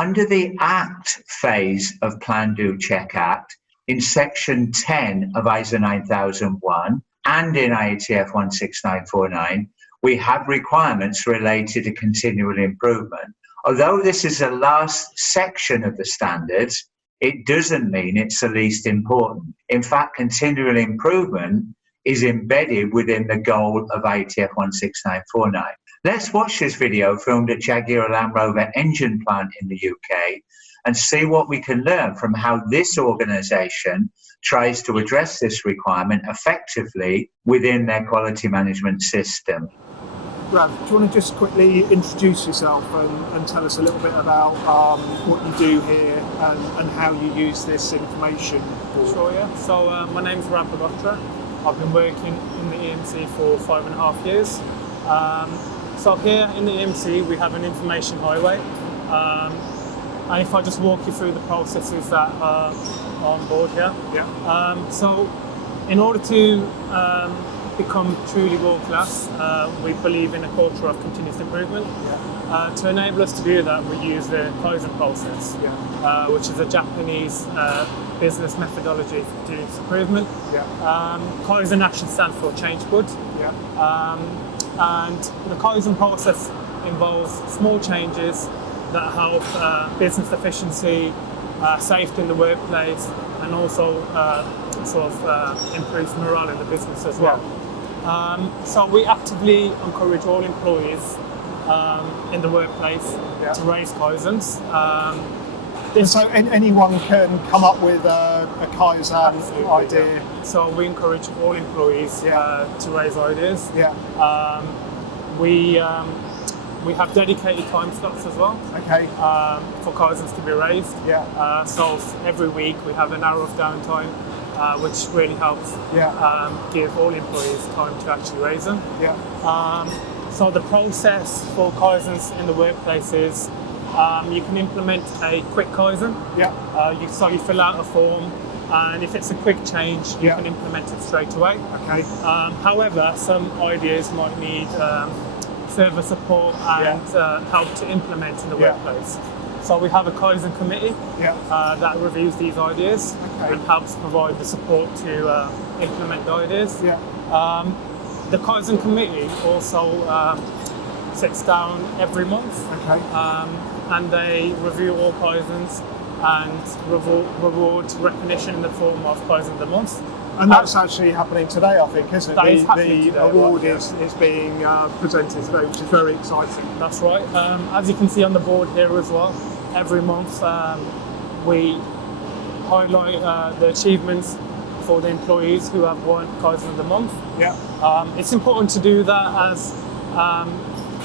under the Act phase of Plan, Do, Check, Act, in Section 10 of ISO 9001 and in IATF 16949, we have requirements related to continual improvement. Although this is the last section of the standards, it doesn't mean it's the least important. In fact, continual improvement is embedded within the goal of IATF 16949. Let's watch this video filmed at Jaguar Land Rover engine plant in the UK and see what we can learn from how this organisation tries to address this requirement effectively within their quality management system. Gaurav, do you want to just quickly introduce yourself and tell us a little bit about what you do here and how you use this information? Sure, yeah. So my name's Gaurav Bhagotra. I've been working in the EMC for 5.5 years. So here in the EMC we have an information highway. And if I just walk you through the processes that are on board here. Yeah. So in order to become truly world class, we believe in a culture of continuous improvement. Yeah. To enable us to do that, we use the Kaizen process, Yeah. which is a Japanese business methodology for continuous improvement. Yeah. Kaizen actually stands for change good. Yeah. And the Kaizen process involves small changes that help business efficiency, safety in the workplace, and also improves morale in the business as well. Yeah. So we actively encourage all employees in the workplace to raise Kaizens. So anyone can come up with a Kaizen idea? Yeah. So we encourage all employees to raise ideas. Yeah. We have dedicated time slots as well. Okay. For Kaizens to be raised. Yeah. So every week we have an hour of downtime, which really helps give all employees time to actually raise them. Yeah. So the process for Kaizens in the workplace is you can implement a quick Kaizen. Yeah. So you fill out a form, and if it's a quick change, you can implement it straight away. Okay. However, some ideas might need further support and help to implement in the workplace. So we have a Kaizen committee that reviews these ideas and helps provide the support to implement the ideas. Yeah. The Kaizen committee also sits down every month, and they review all Kaizens and reward recognition in the form of Kaizen of the month. And that's actually happening today, I think, isn't it? The award is being presented today, which is very exciting. That's right. As you can see on the board here as well, every month we highlight the achievements for the employees who have won Kaizen of the month. Yeah. It's important to do that as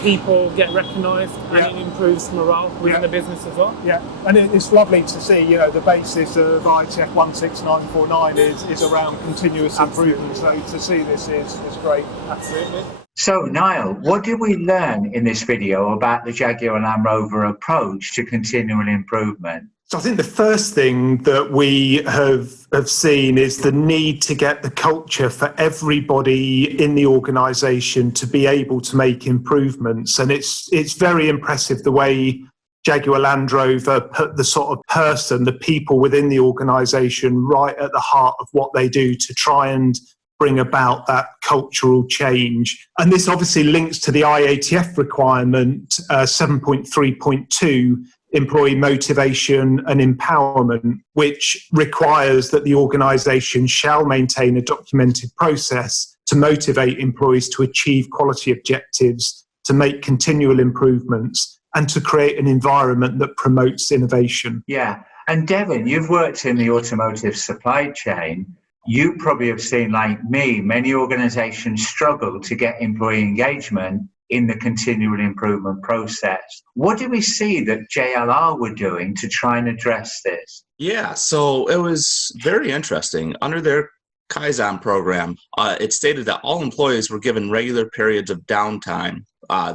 people get recognised and it improves morale within the business as well. Yeah, and it's lovely to see, the basis of IATF 16949 is around continuous improvement, so to see this is great. Absolutely. So Niall, what did we learn in this video about the Jaguar Land Rover approach to continual improvement? So I think the first thing that we have seen is the need to get the culture for everybody in the organisation to be able to make improvements. And it's very impressive the way Jaguar Land Rover put the sort of person, the people within the organisation right at the heart of what they do to try and bring about that cultural change. And this obviously links to the IATF requirement 7.3.2, employee motivation and empowerment, which requires that the organisation shall maintain a documented process to motivate employees to achieve quality objectives, to make continual improvements, and to create an environment that promotes innovation. Yeah, and Devon, you've worked in the automotive supply chain. You probably have seen, like me, many organisations struggle to get employee engagement in the continual improvement process. What did we see that JLR were doing to try and address this? Yeah, so it was very interesting. Under their Kaizen program, it stated that all employees were given regular periods of downtime.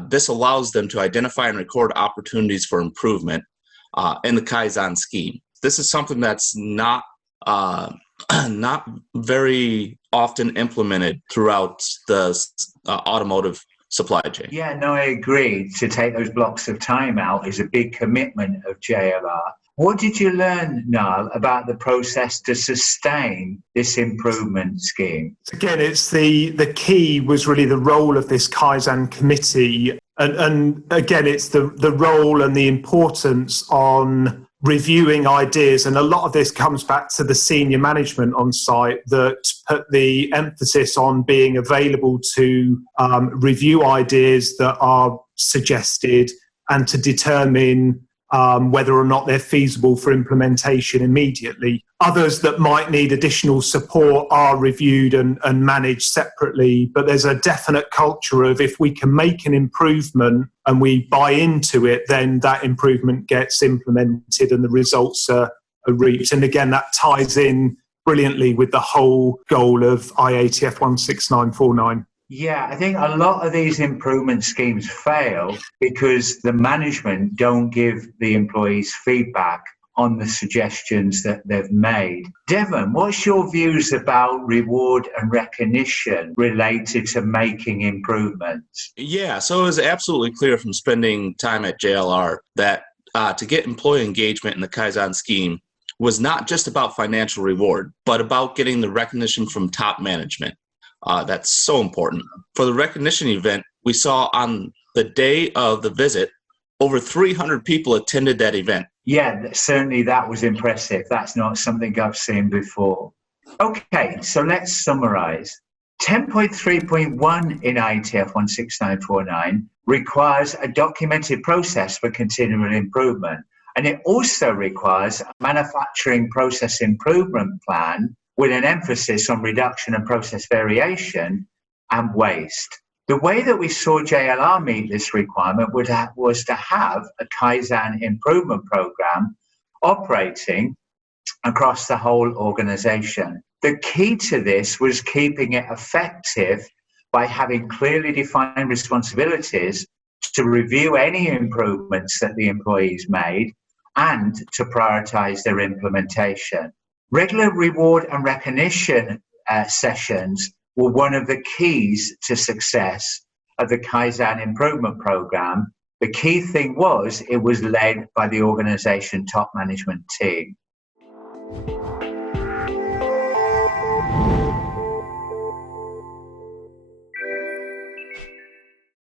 This allows them to identify and record opportunities for improvement in the Kaizen scheme. This is something that's not very often implemented throughout the automotive supply chain. Yeah, no, I agree. To take those blocks of time out is a big commitment of JLR. What did you learn, Niall, about the process to sustain this improvement scheme? Again, it's the key was really the role of this Kaizen committee. And again, it's the role and the importance on reviewing ideas. And a lot of this comes back to the senior management on site that put the emphasis on being available to review ideas that are suggested and to determine whether or not they're feasible for implementation immediately. Others that might need additional support are reviewed and managed separately, but there's a definite culture of if we can make an improvement and we buy into it, then that improvement gets implemented and the results are reaped. And again, that ties in brilliantly with the whole goal of IATF 16949. Yeah, I think a lot of these improvement schemes fail because the management don't give the employees feedback on the suggestions that they've made. Devon, what's your views about reward and recognition related to making improvements? Yeah, so it was absolutely clear from spending time at JLR that to get employee engagement in the Kaizen scheme was not just about financial reward, but about getting the recognition from top management. That's so important. For the recognition event, we saw on the day of the visit, over 300 people attended that event. Yeah, certainly that was impressive. That's not something I've seen before. Okay, so let's summarize. 10.3.1 in IATF 16949 requires a documented process for continual improvement. And it also requires a manufacturing process improvement plan with an emphasis on reduction and process variation and waste. The way that we saw JLR meet this requirement was to have a Kaizen improvement program operating across the whole organization. The key to this was keeping it effective by having clearly defined responsibilities to review any improvements that the employees made and to prioritize their implementation. Regular reward and recognition sessions were one of the keys to success of the Kaizen improvement program. The key thing was it was led by the organization top management team.